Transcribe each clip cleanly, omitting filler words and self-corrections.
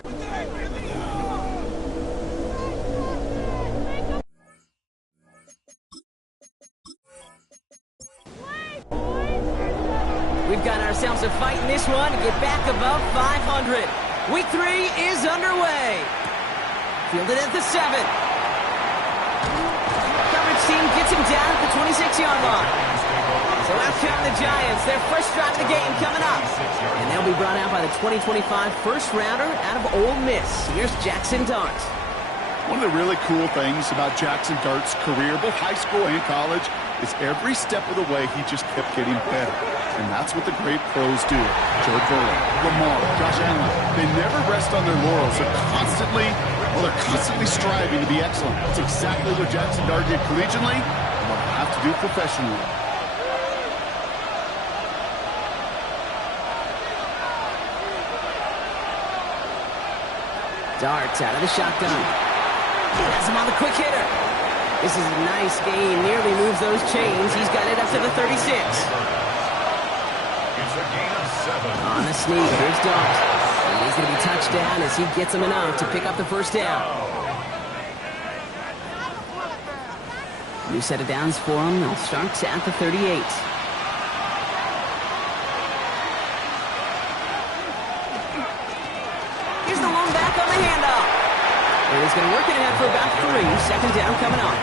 We've got ourselves a fight in this one to get back above 500. Week 3 is underway. Fielded at the 7. Coverage team gets him down at the 26-yard line. So out come the Giants. Their first drive of the game coming up. And they'll be brought out by the 2025 first-rounder out of Ole Miss. Here's Jackson Dart. One of the really cool things about Jackson Dart's career, both high school and college, is every step of the way he just kept getting better. And that's what the great pros do. Joe Burrow, Lamar, Josh Allen, they never rest on their laurels. They're constantly striving to be excellent. That's exactly what Jackson Dart did collegiately and what I have to do professionally. Dart out of the shotgun. Has him on the quick hitter. This is a nice gain. Nearly moves those chains. He's got it up to the 36. On the sneak, here's Dart. And he's going to be touched down as he gets him enough to pick up the first down. New set of downs for him. They'll start at the 38. Here's the lone back on the handoff. And he's going to work it ahead for about 3. Second down coming on.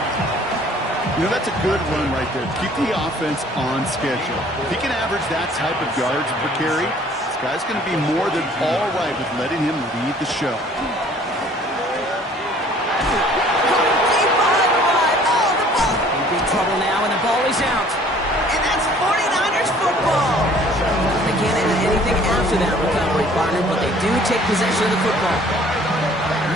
You know, that's a good run right there. Keep the offense on schedule. If he can average that type of yards per carry, this guy's going to be more than all right with letting him lead the show. Big trouble now, and the ball is out. And that's 49ers football. They can't add anything after that recovery, partner, but they do take possession of the football.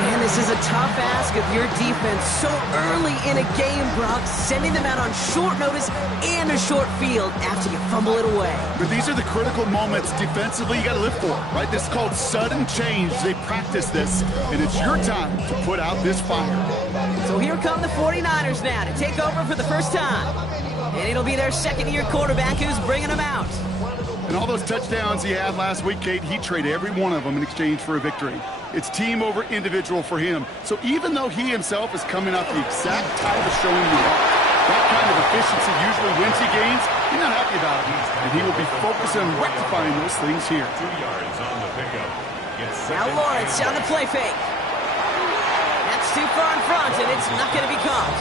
Man, this is a tough ask of your defense so early in a game, Brock, sending them out on short notice and a short field after you fumble it away. But these are the critical moments defensively you got to live for, right? This is called sudden change. They practice this, and it's your time to put out this fire. So here come the 49ers now to take over for the first time. And it'll be their second-year quarterback who's bringing them out. And all those touchdowns he had last week, Kate, he traded every one of them in exchange for a victory. It's team over individual for him. So even though he himself is coming off the exact type of showing you are, that kind of efficiency usually wins you games, he's not happy about it. And he will be focused on rectifying those things here. 2 yards on the pickup. Now Lawrence on the play fake. That's too far in front, and it's not going to be caught.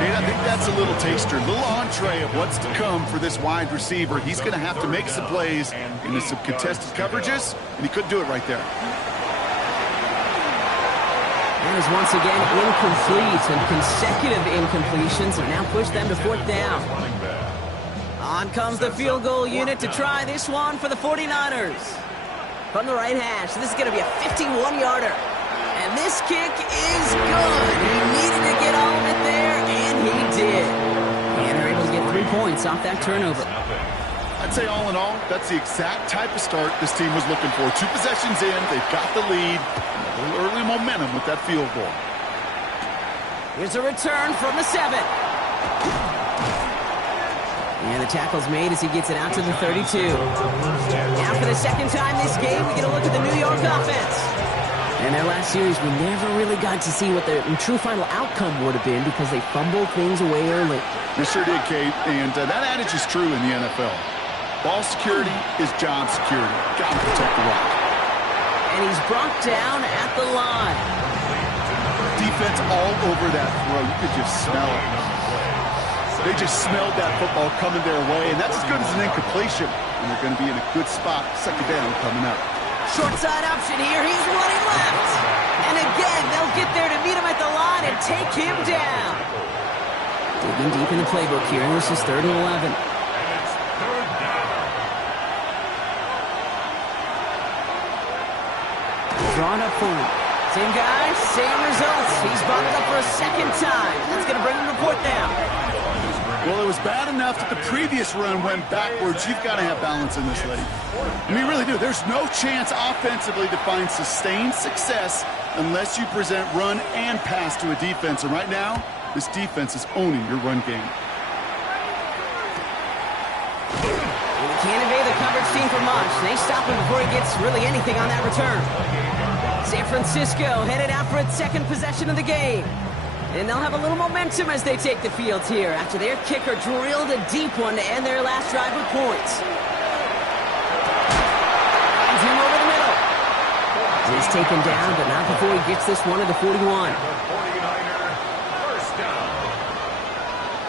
And I think that's a little taster, a little entree of what's to come for this wide receiver. He's going to have to make some plays into some contested coverages, and he couldn't do it right there. That is once again incomplete, and consecutive incompletions have now pushed them to fourth down. On comes the field goal unit to try this one for the 49ers. From the right hash, this is going to be a 51-yarder. And this kick is good. He needed to get all of it there, and he did. And they're able to get 3 points off that turnover. I'd say all in all, that's the exact type of start this team was looking for. 2 possessions in, they've got the lead. A little early momentum with that field goal. Here's a return from the 7. And the tackle's made as he gets it out to the 32. Now for the second time this game, we get a look at the New York offense. In their last series, we never really got to see what the true final outcome would have been because they fumbled things away early. They sure did, Kate, and that adage is true in the NFL. Ball security is job security. Got to protect the rock. And he's brought down at the line. Defense all over that throw. You could just smell it. They just smelled that football coming their way, and that's as good as an incompletion. And they're going to be in a good spot. Second down coming up. Short side option here. He's running left. And again, they'll get there to meet him at the line and take him down. Digging deep in the playbook here, and this is 3rd and 11. Drawn up for him. Same guy, same results. He's brought it up for a second time. That's going to bring him to 4th down. Well, it was bad enough that the previous run went backwards. You've got to have balance in this league. I mean, you really do. There's no chance offensively to find sustained success unless you present run and pass to a defense. And right now, this defense is owning your run game. And he can't evade the coverage team for much. They stop him before he gets really anything on that return. San Francisco headed out for its second possession of the game. And they'll have a little momentum as they take the field here after their kicker drilled a deep one to end their last drive with points. Finds him over the middle. He's taken down, but not before he gets this one to the 41. First down.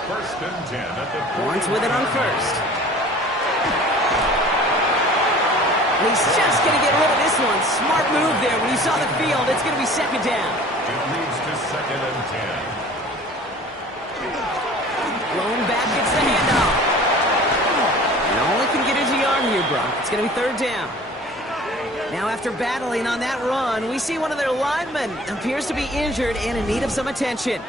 First and 10 at the 40. Lawrence with it on first. And he's just going to get rid of this one. Smart move there. When you saw the field, it's going to be second down. It leads to second and 10. Blown back, gets the handoff. And only can get his yard here, Brock. It's going to be third down. Now, after battling on that run, we see one of their linemen appears to be injured and in need of some attention.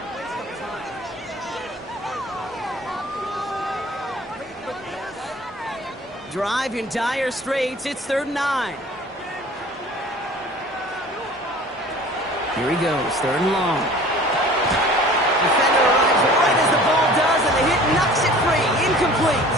Drive in dire straits. It's 3rd and 9. Here he goes, 3rd and long. Defender arrives right as the ball does, and the hit knocks it free. Incomplete.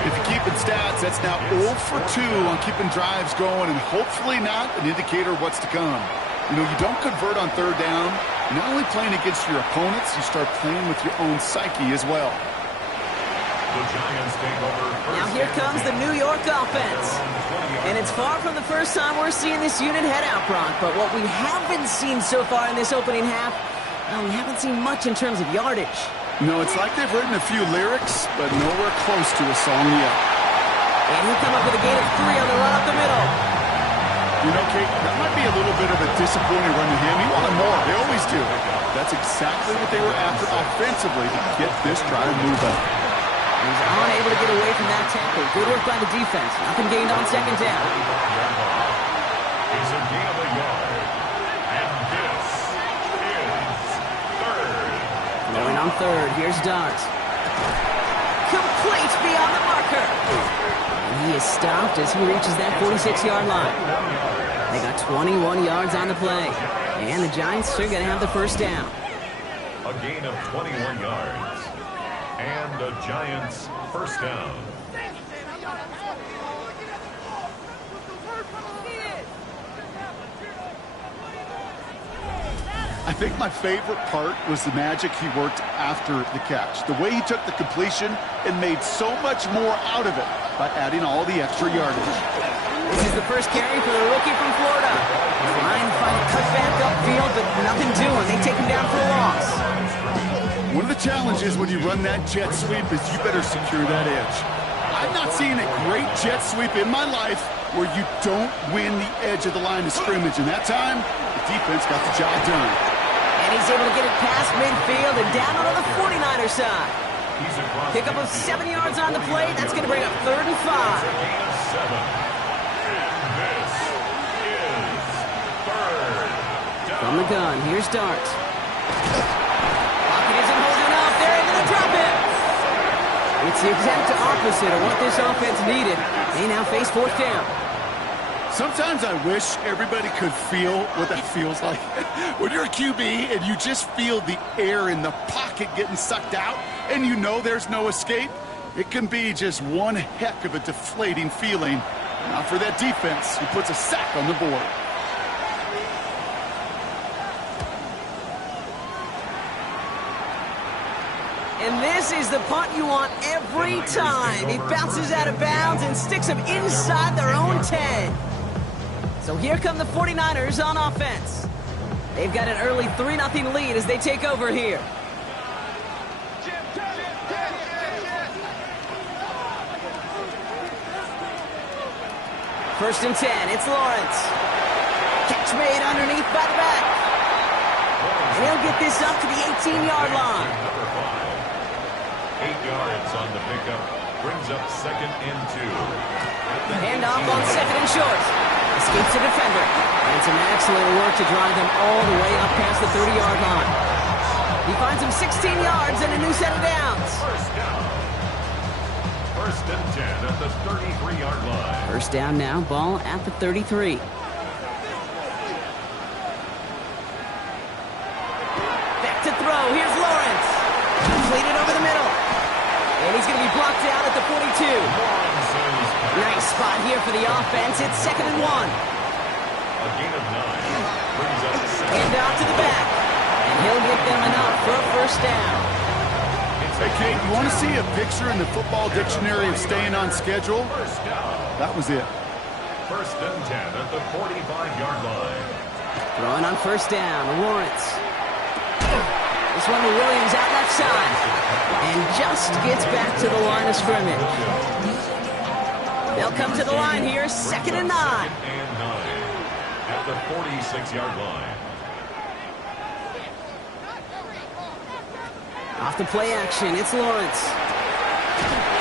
If you're keeping stats, that's now 0 for 2 on keeping drives going, and hopefully not an indicator of what's to come. You know, you don't convert on 3rd down. Not only playing against your opponents, you start playing with your own psyche as well. The Giants take over. Now here comes the New York offense. And it's far from the first time we're seeing this unit head out, Brock. But what we haven't seen so far in this opening half, well, we haven't seen much in terms of yardage. No, it's like they've written a few lyrics, but nowhere close to a song yet. And he'll come up with a gain of 3 on the run up the middle. You know, Kate, that might be a little bit of a disappointing run to him. He wanted more. They always do. That's exactly what they were after offensively to get this drive moving. He's unable to get away from that tackle. Good work by the defense. Nothing gained on second down. It's a gain of a yard. And this is third. Going on third. Here's Dart. Complete beyond the marker. And he is stopped as he reaches that 46-yard line. They got 21 yards on the play. And the Giants are going to have the first down. A gain of 21 yards. And the Giants first down. I think my favorite part was the magic he worked after the catch. The way he took the completion and made so much more out of it by adding all the extra yardage. This is the first carry for the rookie from Florida. Trying to find a cutback upfield, but nothing doing. They take him down for a loss. One of the challenges when you run that jet sweep is you better secure that edge. I've not seen a great jet sweep in my life where you don't win the edge of the line of scrimmage. And that time, the defense got the job done. And he's able to get it past midfield and down on the 49er side. Pickup of 7 yards on the play. That's going to bring up 3rd and 5. From the gun, here's Dart. Pocket isn't holding up. They're able to drop it. It's the exact opposite of what this offense needed. They now face 4th down. Sometimes I wish everybody could feel what that feels like. When you're a QB and you just feel the air in the pocket getting sucked out and you know there's no escape, it can be just one heck of a deflating feeling. Not for that defense who puts a sack on the board. And this is the punt you want every time. He bounces out of bounds and sticks him inside their own 10. So here come the 49ers on offense. They've got an early 3-0 lead as they take over here. First and 10, it's Lawrence. Catch made underneath by the back. And he'll get this up to the 18-yard line. 8 yards on the pickup. Brings up 2nd and 2. Handoff on 2nd and short. Escapes the defender. And some excellent work to drive them all the way up past the 30-yard line. He finds him 16 yards and a new set of downs. First down. First and 10 at the 33-yard line. First down now, ball at the 33. Back to throw. Here's Lawrence. Completed over the middle. And he's going to be blocked out at the 42. Nice spot here for the offense. It's 2nd and 1. A gain of 9. Brings up second. And out to the back. And he'll get them enough for a first down. Hey, Kate, you want to see a picture in the football dictionary of staying on schedule? First down. That was it. First and 10 at the 45-yard line. Throwing on first down, Lawrence. This one to Williams out left side. And just gets back to the line of scrimmage. They'll come to the line here, 2nd and 9. Second and 9 at the 46-yard line. Off the play action, it's Lawrence.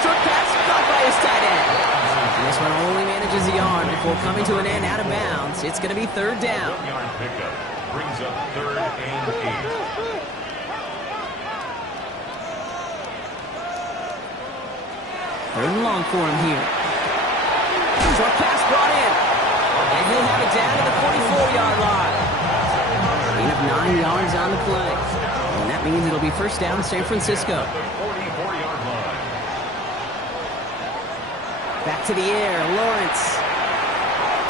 Short pass caught by his tight end. And this one only manages a yard before coming to an end out of bounds. It's going to be 3rd down. 1-yard pickup brings up 3rd and 8. Third and long for him here. Short pass brought in. And he'll have it down to the 44-yard line. Gain of 9 yards on the play. And that means it'll be first down San Francisco. The 44-yard line. Back to the air, Lawrence.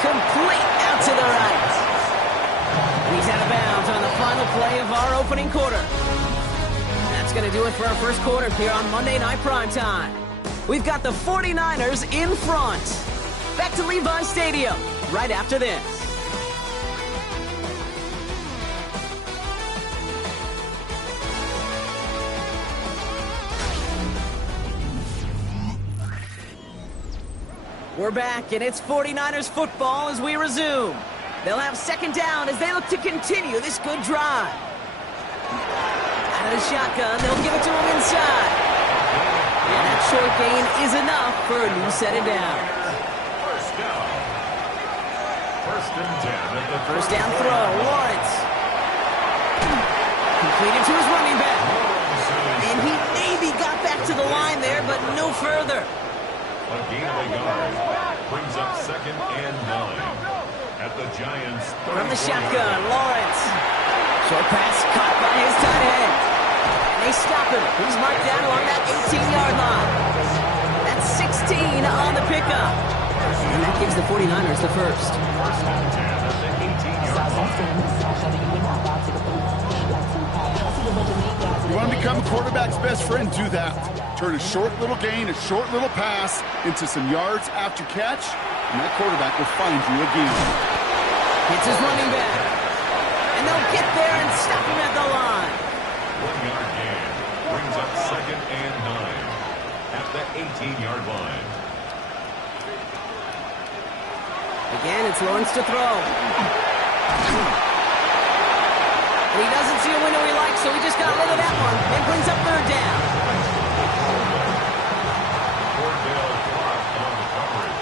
Complete out to the right. And he's out of bounds on the final play of our opening quarter. That's going to do it for our first quarter here on Monday Night Primetime. We've got the 49ers in front. Back to Levi Stadium right after this. We're back, and it's 49ers football as we resume. They'll have 2nd down as they look to continue this good drive. Out of the shotgun, they'll give it to him inside. And that short gain is enough for a new set of downs. First down. First and 10 at the First down throw, Lawrence. Completed to his running back. And he maybe got back to the line there, but no further. A gain of a yard brings up 2nd and 9 at the Giants. From the shotgun, Lawrence. Short pass caught by his tight end. And they stop him. He's marked down along that 18-yard line. That's 16 on the pickup. And that gives the 49ers the first. First and 10 at the 18-yard line. You want to become a quarterback's best friend? Do that. Turn a short little gain, a short little pass into some yards after catch, and that quarterback will find you again. It's his running back. And they'll get there and stop him at the line. 1-yard gain brings up 2nd and 9 at the 18-yard line. Again, it's Lawrence to throw. And he doesn't see a window he likes, so he just got rid of that one and brings up 3rd down. Cordell Clark on the coverage.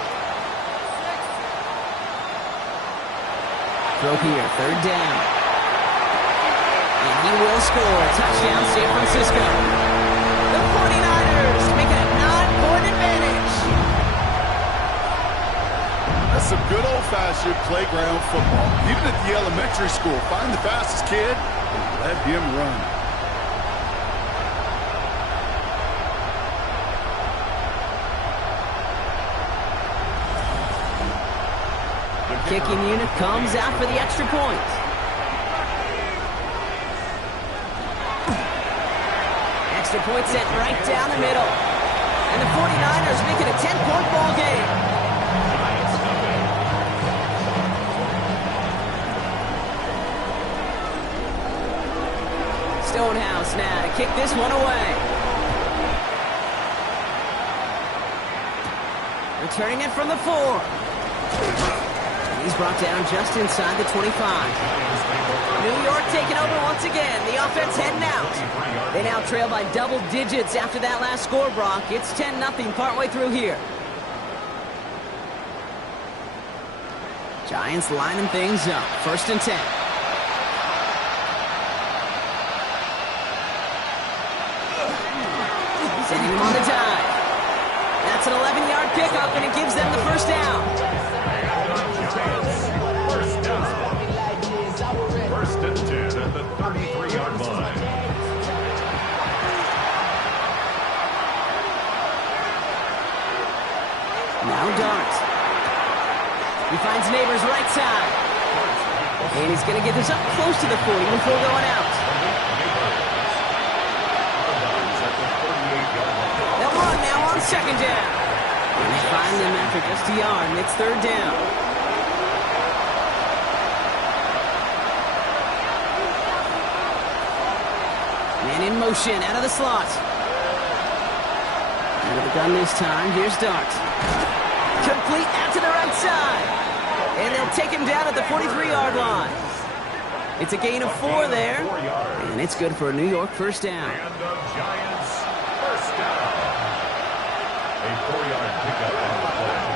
Throw here, 3rd down. And he will score. Touchdown, San Francisco. The 49ers make it a 9-point advantage. That's some good old-fashioned playground football. Even at the elementary school, find the fastest kid and let him run. Kicking unit comes out for the extra point. Extra point set right down the middle. And the 49ers make it a 10-point ball game. Stonehouse now to kick this one away. Returning it from the 4. He's brought down just inside the 25. New York taking over once again. The offense heading out. They now trail by double digits after that last score, Brock. It's 10-0 partway through here. Giants lining things up. 1st and 10. Sending him on the dive. That's an 11-yard pickup, and it gives them the first down. First and 10 at the 33-yard line. Now Dart. He finds Neighbors right side. And he's going to get this up close to the 40 before going out. They'll run now on second down. And they find them after just a yard, and it's third down. Man in motion, out of the slot. Out of the gun this time, here's Dart. Complete out to the right side. And they'll take him down at the 43-yard line. It's a gain of 4 there. And it's good for a New York first down. And the Giants first down. A 4-yard pickup on the play.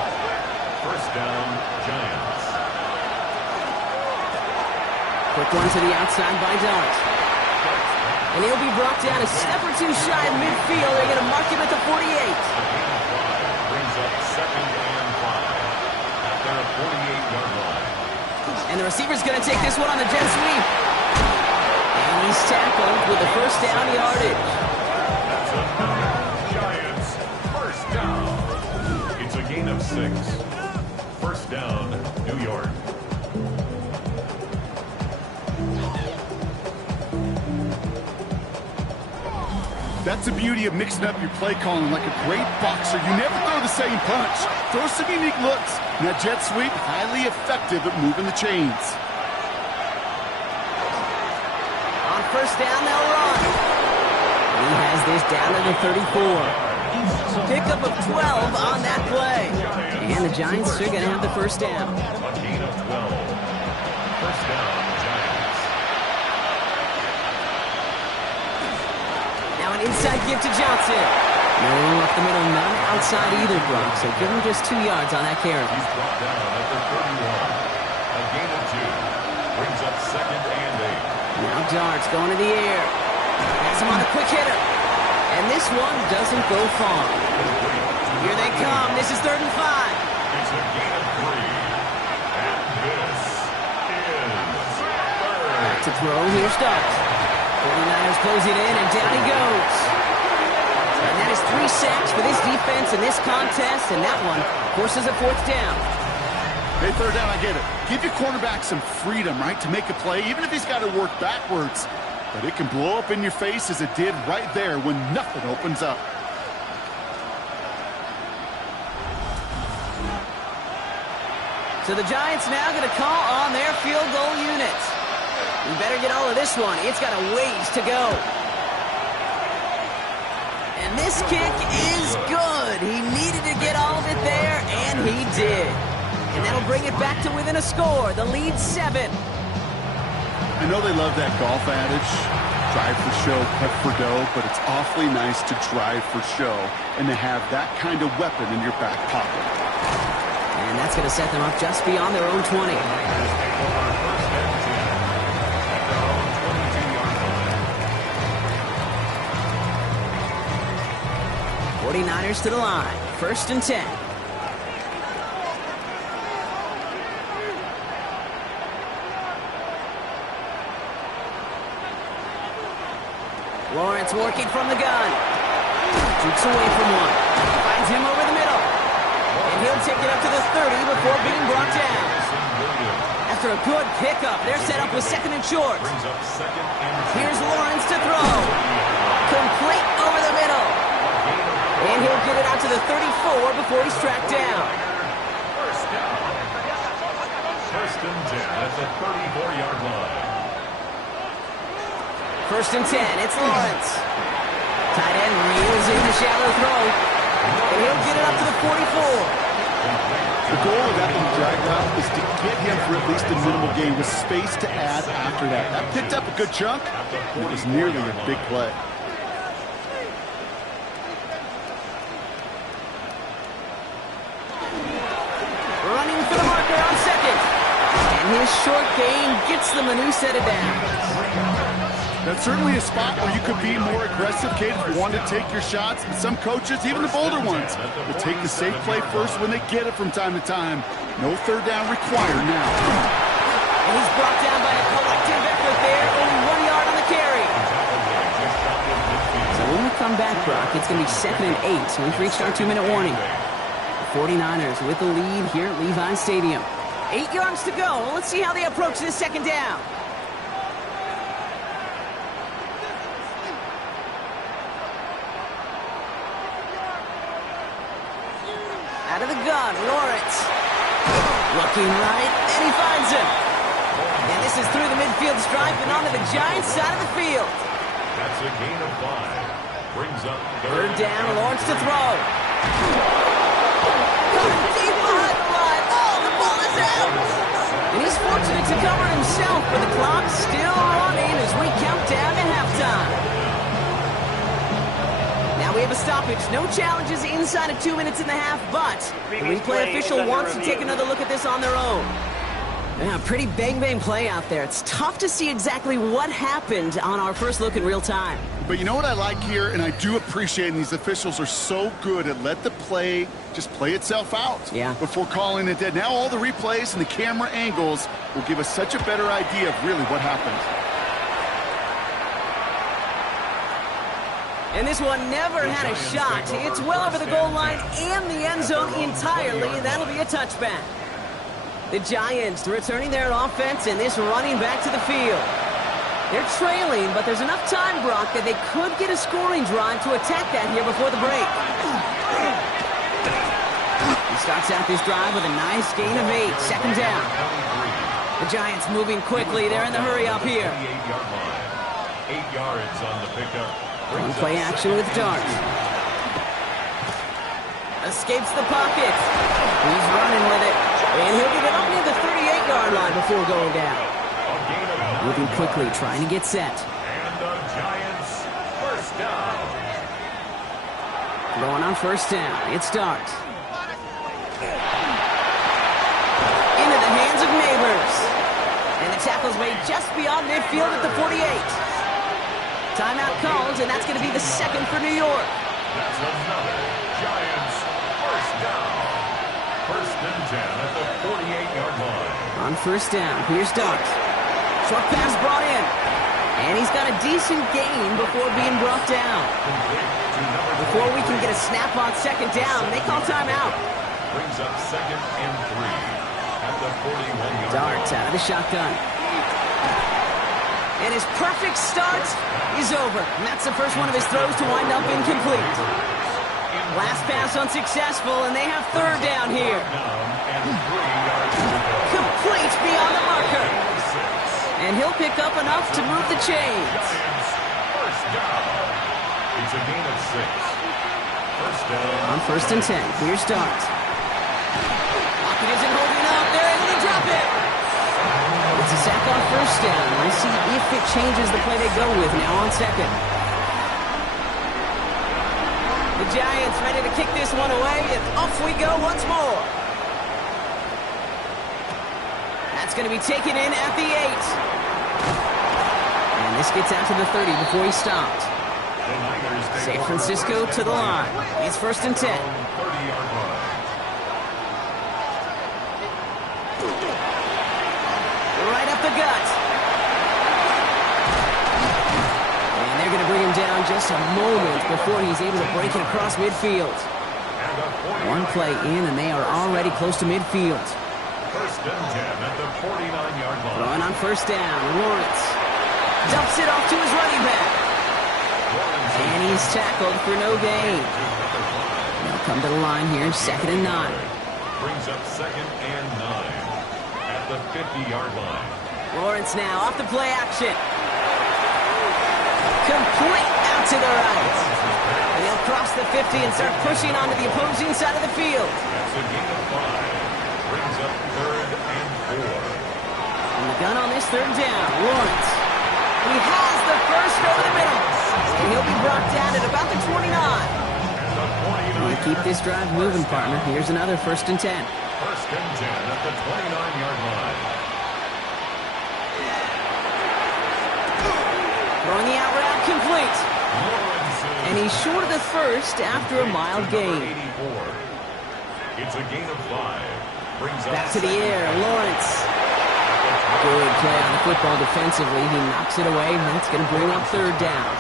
First down, Giants. Quick one to the outside by Dart. And he'll be brought down a step or two shy of midfield. They're going to mark him at the 48. Brings up second and 5 at their 48-yard line. And the receiver's going to take this one on the jet sweep. And he's tackled with the first down yardage. That's another Giants first down. It's a gain of 6. First down, New York. That's the beauty of mixing up your play calling like a great boxer. You never throw the same punch. Throw some unique looks. And that jet sweep, highly effective at moving the chains. On first down, they'll run. He has this down to the 34. Pickup of 12 on that play. And the Giants are going to have the first down. A gain of 12. First down, Giants. Now an inside give to Johnson. No room up the middle, none outside either, Brock. So give him just 2 yards on that carry. He's brought down at the 31. A gain of 2. Brings up second and 8. Now Dart's going to the air. Has him on a quick hitter. And this one doesn't go far. Here they come. This is third and 5. It's a gain of 3. And this is third. Back to throw. Here's Dart. 49ers close it in, and down he goes. And that is 3 sacks for this defense in this contest, and that one forces a fourth down. Hey, third down, I get it. Give your quarterback some freedom, right, to make a play, even if he's got to work backwards. But it can blow up in your face as it did right there when nothing opens up. So the Giants now going to call on their field goal unit. We better get all of this one. It's got a ways to go. And this kick is good. He needed to get all of it there, and he did. And that'll bring it back to within a score. The lead 7. I know they love that golf adage, drive for show, putt for dough, but it's awfully nice to drive for show and to have that kind of weapon in your back pocket. And that's going to set them up just beyond their own 20. 49ers to the line. First and 10. Lawrence working from the gun. Shoots away from one. Finds him over the middle. And he'll take it up to the 30 before being brought down. After a good pickup, they're set up with second and short. Here's Lawrence to throw. Complete over the middle. And he'll get it out to the 34 before he's tracked down. First and 10 at the 34-yard line. First and 10, it's Lawrence. Tight end reels in the shallow throw. And he'll get it up to the 44. The goal of that little drag route is to get him for at least a minimal gain with space to add after that. That picked up a good chunk, but it was nearly a big play. Running for the marker on second. And his short gain gets them a new set of downs. That's certainly a spot where you could be more aggressive, Kate, if you want to take your shots. And some coaches, even the bolder ones, will take the safe play first when they get it from time to time. No third down required now. And he's brought down by a collective effort there. Only 1 yard on the carry. So when we come back, Brock, it's going to be second and 8. So we've reached our 2-minute warning. The 49ers with the lead here at Levi Stadium. 8 yards to go. Let's see how they approach this second down. Out of the gun, Lawrence. Looking right, and he finds him. And this is through the midfield stripe and onto the Giants side of the field. That's a gain of 5. Brings up third down, Lawrence to throw. Coming deep behind the line. Oh, the ball is out. And he's fortunate to cover himself, but the clock's still running as we count down to halftime. Now we have a stoppage. No challenges inside of 2 minutes and a half, but the replay official wants to take another look at this on their own. Yeah, pretty bang-bang play out there. It's tough to see exactly what happened on our first look in real time. But you know what I like here, and I do appreciate, and these officials are so good at let the play just play itself out before calling it dead. Now all the replays and the camera angles will give us such a better idea of really what happened. And this one never had a shot. It's well over the goal line and the end zone entirely, and that'll be a touchback. The Giants returning their offense and this running back to the field. They're trailing, but there's enough time, Brock, that they could get a scoring drive to attack that here before the break. He starts out this drive with a nice gain of 8, second down. The Giants moving quickly. They're in the hurry up here. 8 yards on the pickup. One play action with Dart. Escapes the pocket. He's running with it. And he'll get it up near the 38-yard line before going down. Moving quickly, trying to get set. And the Giants first down. Going on first down. It's Dart. Into the hands of Neighbors. And the tackle's made just beyond midfield at the 48. Timeout called, and that's going to be the second for New York. That's another Giants first down. First and 10 at the 48-yard line. On first down, here's Dart. Short pass brought in. And he's got a decent gain before being brought down. Before we can get a snap on second down, they call timeout. Brings up second and 3 at the 41-yard line. Dart out of the shotgun. And his perfect start is over. And that's the first one of his throws to wind up incomplete. Last pass unsuccessful, and they have third down here. Complete beyond the marker. And he'll pick up enough to move the chains. First down. It's a gain of 6. First down. On first and 10, here's Dart. Pocket isn't holding up. They're able to drop it. It's a sack on first down. We'll see if it changes the play they go with now on second. The Giants ready to kick this one away, and off we go once more. That's going to be taken in at the 8. And this gets out to the 30 before he stopped. San Francisco to the line. It's first and 10. 30-yard line. Right up the gut. And they're going to bring him down just a moment before he's able to break it across midfield. One play in, and they are already close to midfield. First and 10 at the 49-yard line. Throwing on first down, Lawrence dumps it off to his running back. And he's tackled for no gain. They'll come to the line here in second and 9. Brings up second and 9 at the 50-yard line. Lawrence now off the play action. Complete out to the right. And he'll cross the 50 and start pushing onto the opposing side of the field. That's a gain of 5. Brings up third and 4. And the gun on this third down, Lawrence. He has the first over the middle. And he'll be brought down at about the 29. We keep this drive moving, partner. Here's another first and 10. First and 10 at the 29-yard line. Throwing the out route complete. And he's short of the first after a mild gain. It's a gain of 5. Brings Back to the air, Lawrence. Good play on the football defensively. He knocks it away, and that's going to bring up third down.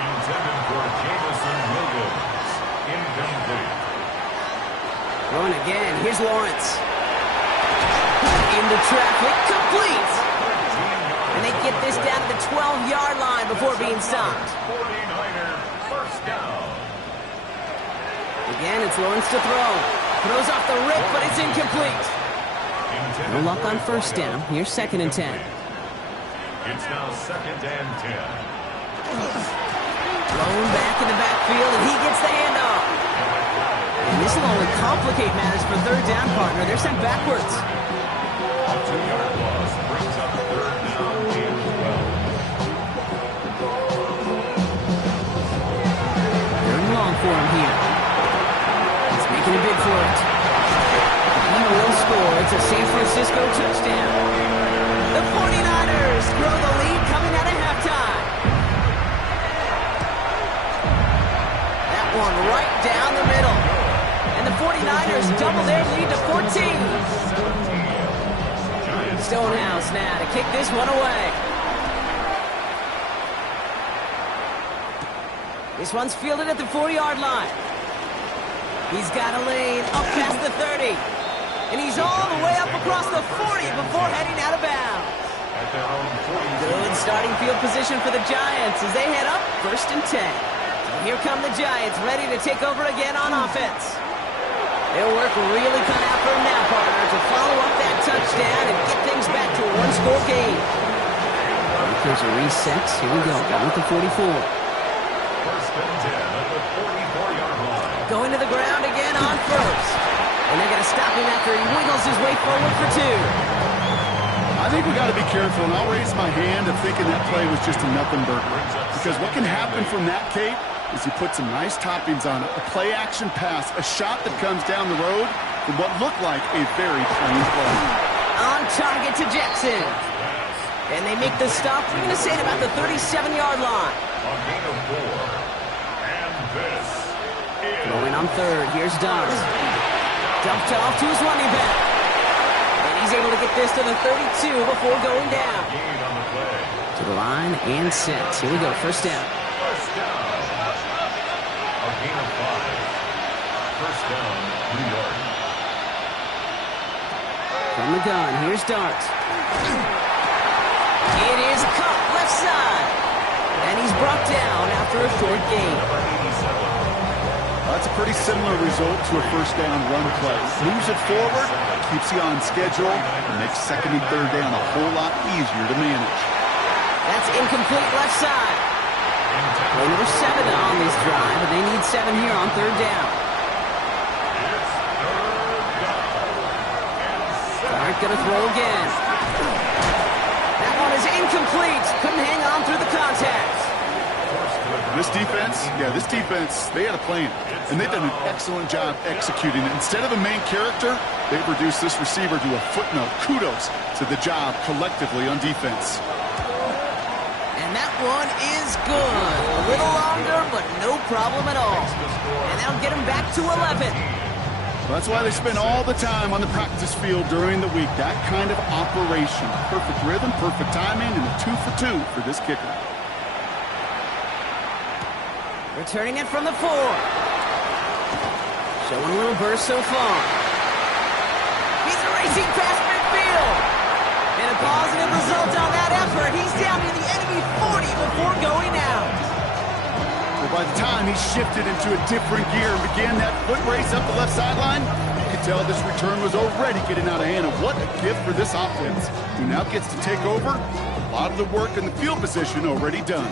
Intended for Jameson Williams. Incomplete. Throwing again. Here's Lawrence. Into traffic, complete. And they get this down to the 12-yard line before being stopped. 49er first down. Again, it's Lawrence to throw. Throws off the rip, but it's incomplete. No luck on first down. Here's 2nd and 10. It's now 2nd and 10. Thrown back in the backfield, and he gets the handoff. And this will only complicate matters for 3rd down, partner. They're sent backwards. A 2-yard loss brings up 3rd down and 12. 3rd and long for him here. He's making a bid for it. He will score. It's a San Francisco touchdown. The 49ers grow the lead coming out of halftime. That one right down the middle. And the 49ers double their lead to 14. Stonehouse now to kick this one away. This one's fielded at the 4-yard line. He's got a lane up past the 30. And he's all the way up across the 40 before heading out of bounds. Good starting field position for the Giants as they head up 1st and 10. So here come the Giants ready to take over again on offense. Their work really cut out for them now, partner, to follow up that touchdown and get things back to a 1-score game. Here's a reset. Here we go. Going with the 44. 1st and 10 at the 44-yard line. Going to the ground again on 1st. And they're going to stop him after he wiggles his way forward for 2. I think we got to be careful, and I'll raise my hand of thinking that play was just a nothing burger. Because what can happen from that, Kate, is you put some nice toppings on it. A play-action pass, a shot that comes down the road from what looked like a very plain play. On target to Jackson. And they make the stop. We're going to say at about the 37-yard line. A gain of 4. And this is... Going on 3rd. Here's Dobbs. Dumped off to his running back. And he's able to get this to the 32 before going down. Gain on the play. To the line and set. Here we go. 1st down. First down. A gain of 5. First down, New York. From the gun, here's Dart. It is caught left side. And he's brought down after a short gain. That's a pretty similar result to a 1st down run play. Moves it forward, keeps you on schedule, and makes 2nd and 3rd down a whole lot easier to manage. That's incomplete left side. Play number 7 on this drive, and they need 7 here on 3rd down. Dart gonna throw again. That one is incomplete. Couldn't hang on through the contact. This defense, they had a plan, and they've done an excellent job executing it. Instead of a main character, they've reduced this receiver to a footnote. Kudos to the job collectively on defense. And that one is good. A little longer, but no problem at all. And that'll get him back to 11. That's why they spend all the time on the practice field during the week. That kind of operation. Perfect rhythm, perfect timing, and a 2 for 2 for this kicker. Returning it from the 4. Showing a little burst so far. He's racing past midfield. And a positive result on that effort. He's down to the enemy 40 before going out. Well, by the time he shifted into a different gear and began that foot race up the left sideline, you could tell this return was already getting out of hand. And what a gift for this offense, who now gets to take over. A lot of the work in the field position already done.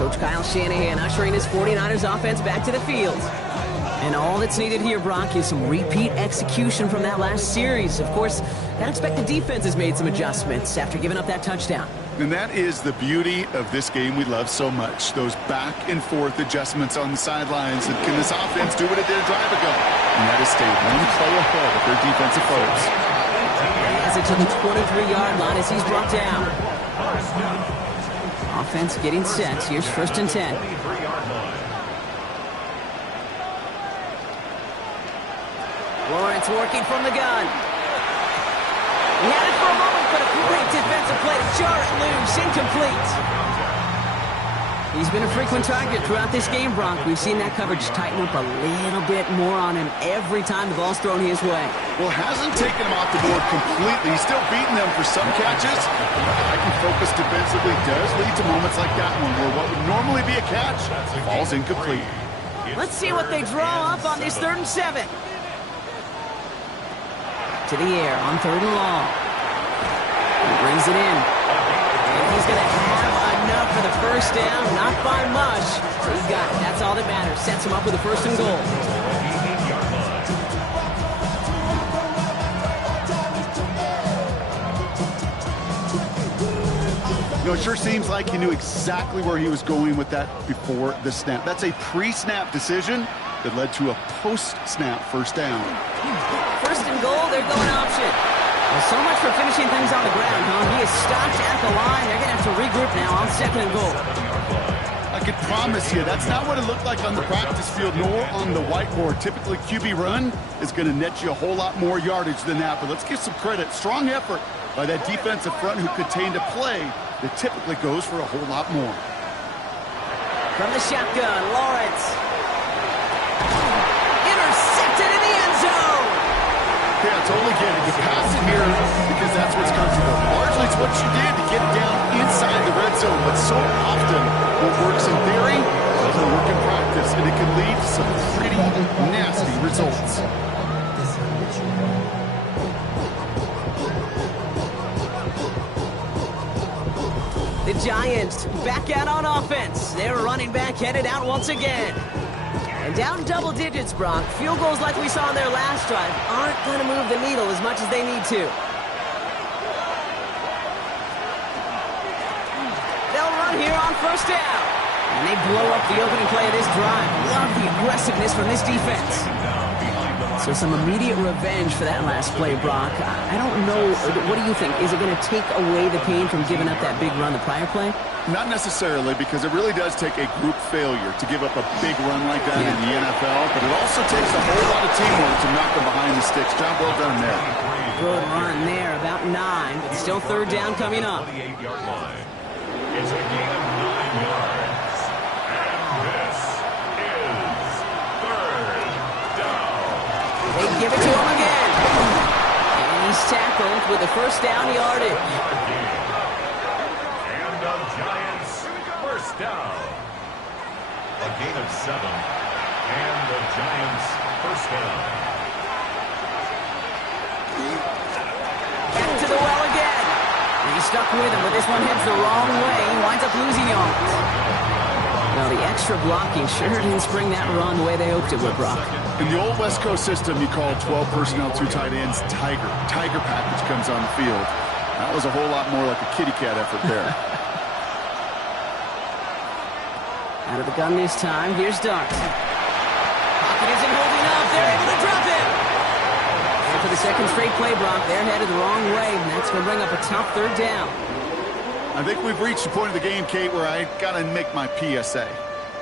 Coach Kyle Shanahan ushering his 49ers offense back to the field. And all that's needed here, Brock, is some repeat execution from that last series. Of course, I expect the defense has made some adjustments after giving up that touchdown. And that is the beauty of this game we love so much. Those back and forth adjustments on the sidelines. And can this offense do what it did a drive ago? And that is stay one play ahead of their defensive foes. He has it to the 23-yard line as he's brought down. Offense getting set. Here's 1st and 10. Lawrence working from the gun. He had it for a moment, but a great defensive play to jar it loose. Incomplete. He's been a frequent target throughout this game, Brock. We've seen that coverage tighten up a little bit more on him every time the ball's thrown his way. Well, hasn't taken him off the board completely. He's still beating them for some catches. Striking focus defensively does lead to moments like that one where what would normally be a catch falls incomplete. Let's see what they draw up on this 3rd and 7. To the air on 3rd and long. He brings it in. And he's going to have enough for the first down. Not by much. He got it. That's all that matters. Sets him up with a 1st and goal. You know, it sure seems like he knew exactly where he was going with that before the snap. That's a pre-snap decision that led to a post-snap 1st down. 1st and goal, they're going option. Well, so much for finishing things on the ground, huh? He is stopped at the line. They're going to have to regroup now on 2nd and goal. I could promise you that's not what it looked like on the practice field nor on the whiteboard. Typically, QB run is going to net you a whole lot more yardage than that. But let's give some credit. Strong effort by that defensive front who contained a play that typically goes for a whole lot more. From the shotgun, Lawrence. Intercepted in the end zone. Yeah, totally get it. You pass it here because that's what's comfortable. Largely it's what you did to get down inside the red zone, but so often what works in theory doesn't work in practice, and it can lead to some pretty nasty results. The Giants back out on offense. Their running back headed out once again. And down double digits, Brock. Field goals like we saw on their last drive aren't going to move the needle as much as they need to. They'll run here on 1st down. And they blow up the opening play of this drive. Love the aggressiveness from this defense. So some immediate revenge for that last play, Brock. I don't know. What do you think? Is it going to take away the pain from giving up that big run the prior play? Not necessarily, because it really does take a group failure to give up a big run like that in the NFL, but it also takes a whole lot of teamwork to knock them behind the sticks. Job well done there. Good run there, about 9, but still 3rd down coming up. It's a gain of 9 yards. And this is 3rd down. They give it to him again. And he's tackled with the 1st down yardage. And the Giants 1st down. A gain of 7. And the Giants 1st down. Back to the well again. And he's stuck with him, but this one heads the wrong way. He winds up losing yards. Well, the extra blocking sure didn't spring that run the way they hoped it would, Brock. In the old West Coast system, you call 12 personnel, 2 tight ends, Tiger. Tiger package comes on the field. That was a whole lot more like a kitty cat effort there. Out of the gun this time. Here's Dart. Pocket isn't holding up. They're able to drop it. And for the 2nd straight play, Brock, they're headed the wrong way, and that's going to bring up a tough 3rd down. I think we've reached the point of the game, Kate, where I got to make my PSA.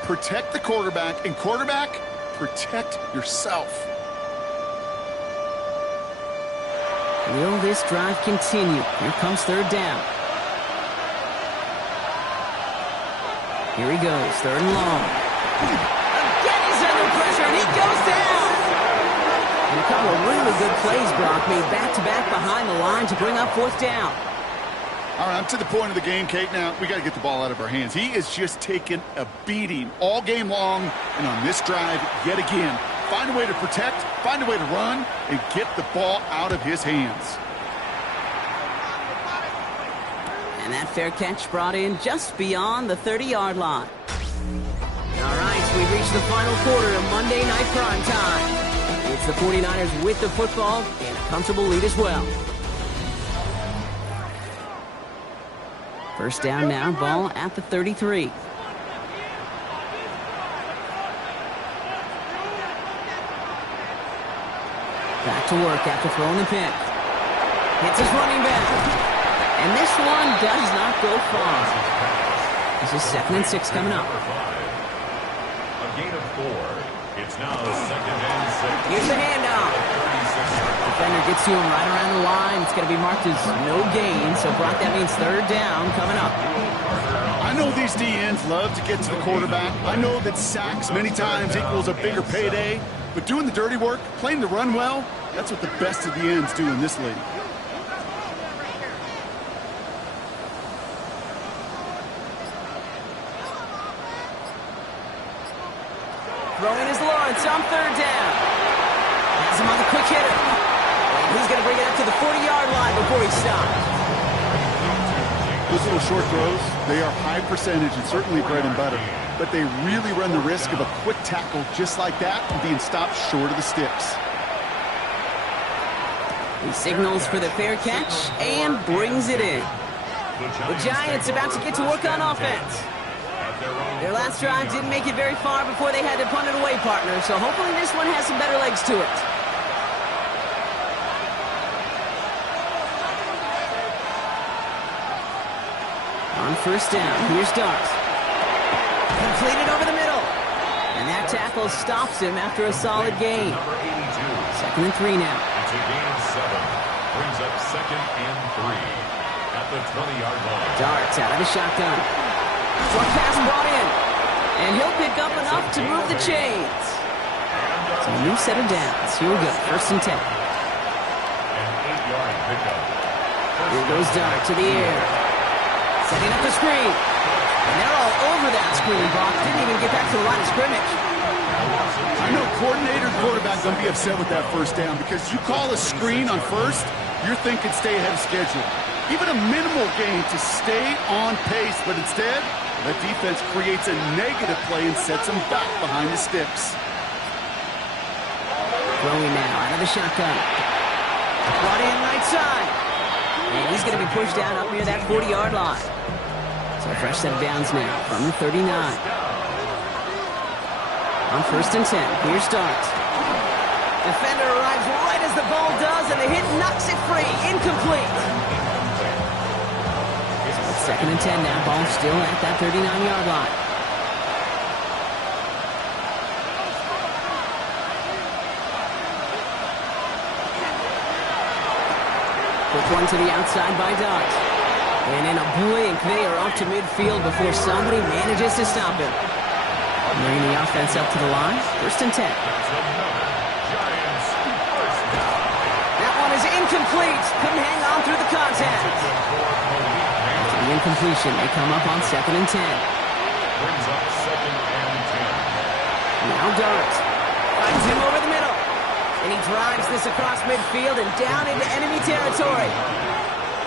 Protect the quarterback, and quarterback, protect yourself. Will this drive continue? Here comes 3rd down. Here he goes, 3rd and long. Again, he's under pressure, and he goes down. And a couple of really good plays, Brock, made back-to-back behind the line to bring up 4th down. All right, I'm to the point of the game, Kate. Now, we got to get the ball out of our hands. He is just taking a beating all game long, and on this drive, yet again, find a way to protect, find a way to run, and get the ball out of his hands. And that fair catch brought in just beyond the 30-yard line. All right, we've reached the final quarter of Monday Night Prime Time. It's the 49ers with the football and a comfortable lead as well. 1st down now, ball at the 33. Back to work after throwing the pick. Hits his running back. And this one does not go far. This is 2nd and 6 coming up. A gain of 4. It's now 2nd and 6. Here's the handoff. Defender gets to him right around the line. It's going to be marked as no gain. So, Brock, that means 3rd down coming up. I I know these DNs love to get to the quarterback. I know that sacks many times equals a bigger payday. But doing the dirty work, playing the run well, that's what the best of the ends do in this league. Throwing is Lawrence on third down. Has him on the quick hitter. And he's going to bring it up to the 40-yard line before he stops. Those little short throws, they are high percentage and certainly bread and butter. But they really run the risk of a quick tackle just like that and being stopped short of the sticks. He signals for the fair catch and brings it in. The Giants about to get to work on offense. Their last drive didn't make it very far before they had to punt it away, partner, so hopefully this one has some better legs to it. On first down, here's Dart. Completed over the middle. And that tackle stops him after a solid gain. 2nd and 3 now. It's a gain of 7. Brings up 2nd and 3 at the 20-yard line. Darts out of the shotgun. Short pass brought in. And he'll pick up enough to move the chains. So a new set of downs. Here we go. 1st and 10. An 8-yard pickup. Here goes Dart to the air. Setting up the screen. And they're all over that screen, Brock. Didn't even get back to the line of scrimmage. I know coordinator and quarterback going to be upset with that first down because you call a screen on first, you're thinking stay ahead of schedule. Even a minimal gain to stay on pace, but instead, the defense creates a negative play and sets them back behind the sticks. Throwing now out of the shotgun. Brought in right side. And he's going to be pushed down up near that 40-yard line. So a fresh set of downs now from the 39. On 1st and 10, here's Dart. Defender arrives right as the ball does, and the hit knocks it free. Incomplete. So it's 2nd and 10 now. Ball still at that 39-yard line. Quick one to the outside by Dart. And in a blink, they are off to midfield before somebody manages to stop him. Bringing the offense up to the line. 1st and 10. That one is incomplete. Couldn't hang on through the contact. After the incompletion, they come up on 2nd and 10. Brings up 2nd and 10. Now Dart. Finds him over the middle. And he drives this across midfield and down into enemy territory.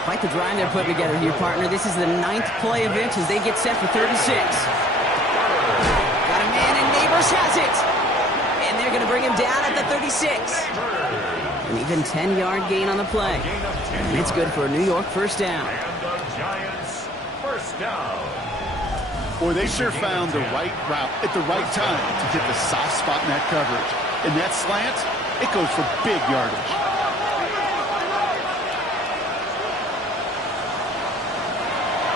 Quite the drive they're putting together here, partner. This is the 9th play of it as they get set for 36. Got a man, and Neighbors has it. And they're going to bring him down at the 36. An even 10-yard gain on the play. And it's good for a New York first down. And the Giants first down. Boy, they sure found the right route at the right time to hit the soft spot in that coverage. And that slant, it goes for big yardage.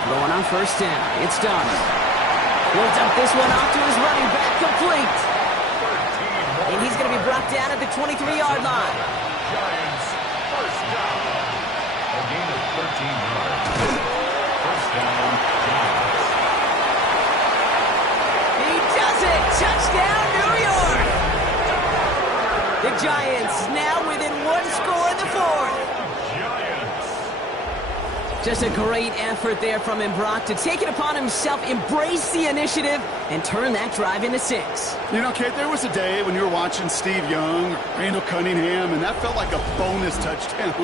Going on first down, it's Dart. He'll dump this one off to his running back, complete. And he's going to be brought down at the 23-yard line. Giants first down. A gain of 13 yards. First down, Giants. He does it! Touchdown, New York! The Giants now within one score in the 4th. Just a great effort there from him, Brock, to take it upon himself, embrace the initiative, and turn that drive into 6. You know, Kate, there was a day when you were watching Steve Young, Randall Cunningham, and that felt like a bonus touchdown.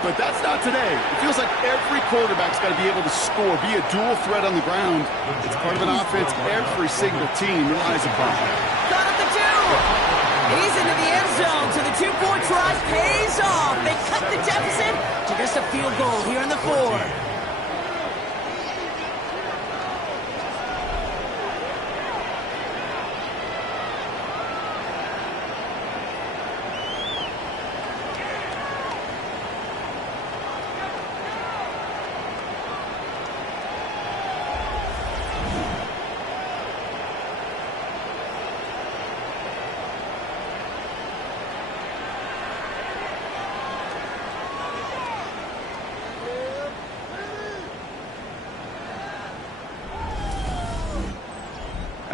But that's not today. It feels like every quarterback's got to be able to score, be a dual threat on the ground. It's part of an offense every single team relies upon. Got up the 2! He's into the end zone, so the 2-point try pays off. They cut the deficit to just a field goal here in the 4th.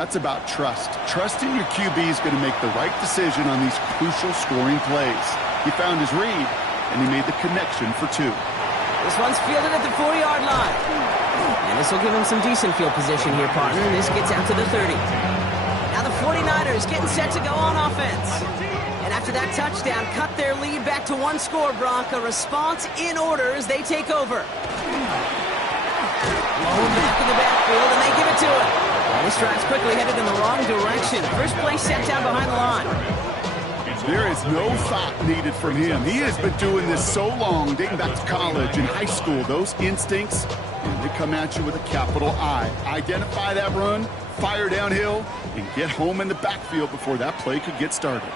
That's about trust. Trusting your QB is going to make the right decision on these crucial scoring plays. He found his read, and he made the connection for 2. This one's fielded at the 4-yard line. And this will give him some decent field position here, partner. This gets out to the 30. Now the 49ers getting set to go on offense. And after that touchdown, cut their lead back to 1 score, Bronk. A response in order as they take over. Low back in the backfield, and they give it to him. And this drive's quickly headed in the wrong direction. First play set down behind the line. There is no thought needed from him. He has been doing this so long, dating back to college and high school. Those instincts, and they come at you with a capital I. Identify that run, fire downhill, and get home in the backfield before that play could get started.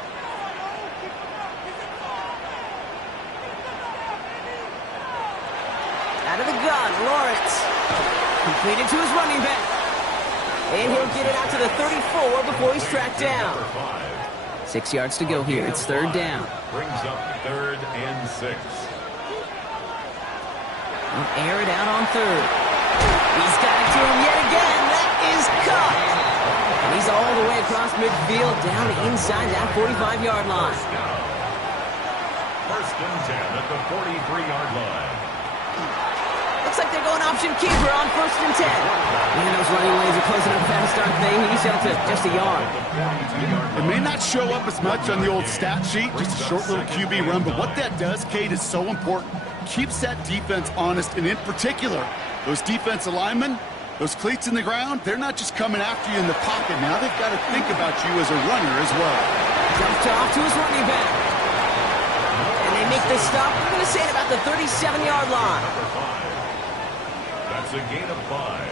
Out of the gun, Lawrence. Completed to his running back. And he'll get it out to the 34 before he's tracked down. 6 yards to go here. It's 3rd down. Brings up 3rd and 6. He'll air it out on 3rd. He's got it to him yet again. That is caught. And he's all the way across midfield down inside that 45-yard line. 1st and 10 at the 43-yard line. Looks like they're going option keeper on 1st and 10. Man, those running lanes are closing up fast, aren't they? He's out to just a yard. It may not show up as much on the old stat sheet, just a short little QB run, but what that does, Kate, is so important. Keeps that defense honest, and in particular, those defensive linemen, those cleats in the ground, they're not just coming after you in the pocket. Now they've got to think about you as a runner as well. Dumped off to his running back. And they make the stop, we're going to say at about the 37-yard line. That's a gain of 5.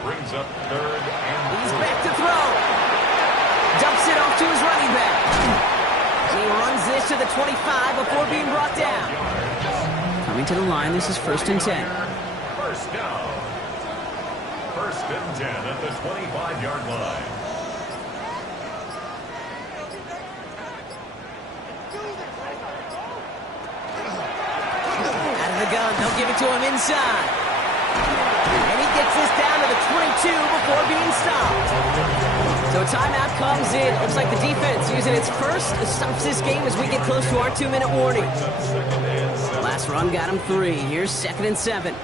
Brings up 3rd and 4. He's back to throw. Dumps it off to his running back. He runs this to the 25 before being brought down. Coming to the line, this is 1st and 10. 1st down. 1st and 10 at the 25-yard line. Out of the gun, they'll give it to him inside. And he gets this down to the 22 before being stopped. So a timeout comes in. Looks like the defense using its first stops this game as we get close to our 2-minute warning. Last run got him 3. Here's 2nd and 7.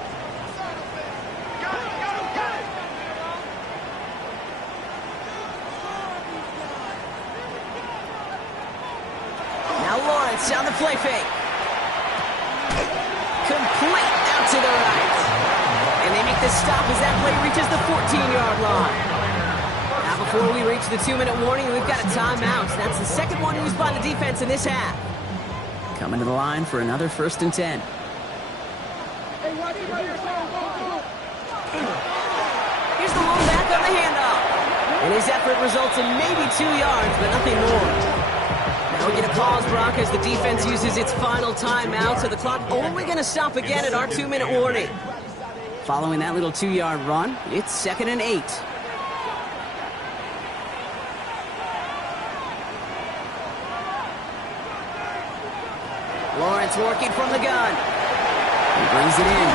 Now Lawrence on the play fake. Complete out to the right. And they make the stop as that play reaches the 14-yard line. Now before we reach the 2-minute warning, we've got a timeout. That's the second one used by the defense in this half. Coming to the line for another 1st and 10. Here's the low back on the handoff. And his effort results in maybe 2 yards, but nothing more. Now we get a pause, Brock, as the defense uses its final timeout, so the clock only going to stop again at our 2-minute warning. Following that little 2-yard run, it's 2nd and 8. Lawrence working from the gun. He brings it in.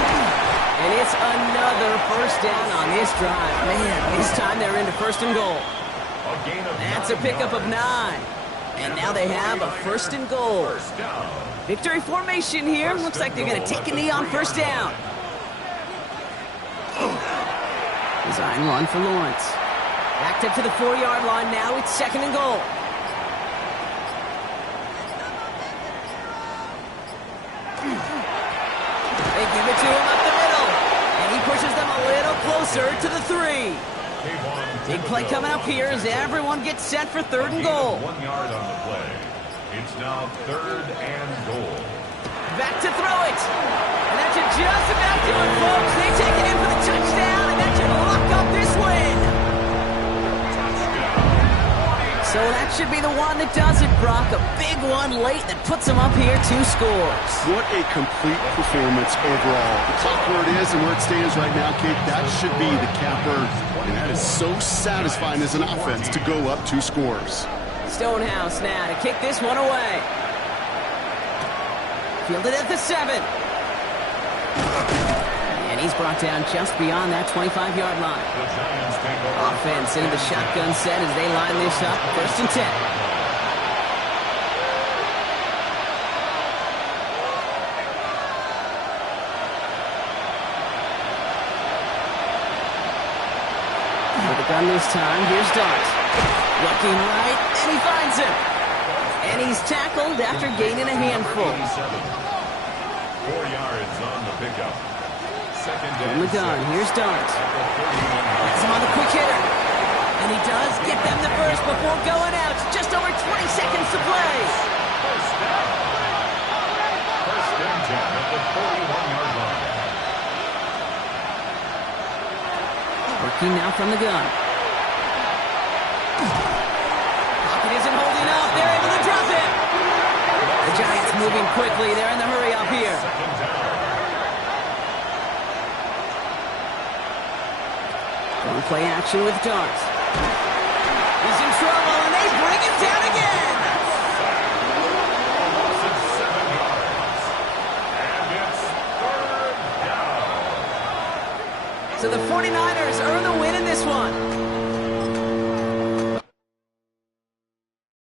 And it's another 1st down on this drive. Man, this time they're into 1st and goal. That's a pickup of 9. And now they have a 1st and goal. Victory formation here. Looks like they're going to take a knee on 1st down. Design run for Lawrence. Backed up to the 4-yard line now. It's 2nd and goal. They give it to him up the middle. And he pushes them a little closer to the 3. Big play coming up here as everyone gets set for 3rd and goal. 1 yard on the play. It's now 3rd and goal. Back to throw it. And that should just about do it, folks. They take it in for the touchdown, and that should lock up this win. So that should be the one that does it, Brock. A big one late that puts them up here 2 scores. What a complete performance overall. The clock where it is and where it stands right now, Kate, that should be the capper. And that is so satisfying as an offense to go up 2 scores. Stonehouse now to kick this one away. Fielded at the 7. And He's brought down just beyond that 25-yard line. The Giants take over. Offense into the shotgun set as they line this up. 1st and 10. With the gun this time, here's Dart. Looking right, and he finds him. And he's tackled after gaining a handful. 4 yards on the pickup. Second From the gun, here's Dart. Gets him on the quick hitter. And he does get them the first before going out. Just over 20 seconds to play. First down. First and 10 at the 41-yard line. Working now from the gun. Pocket isn't holding up. They're able to drop it. The Giants moving quickly. They're in the hurry up here. Second down. Play action with Dart.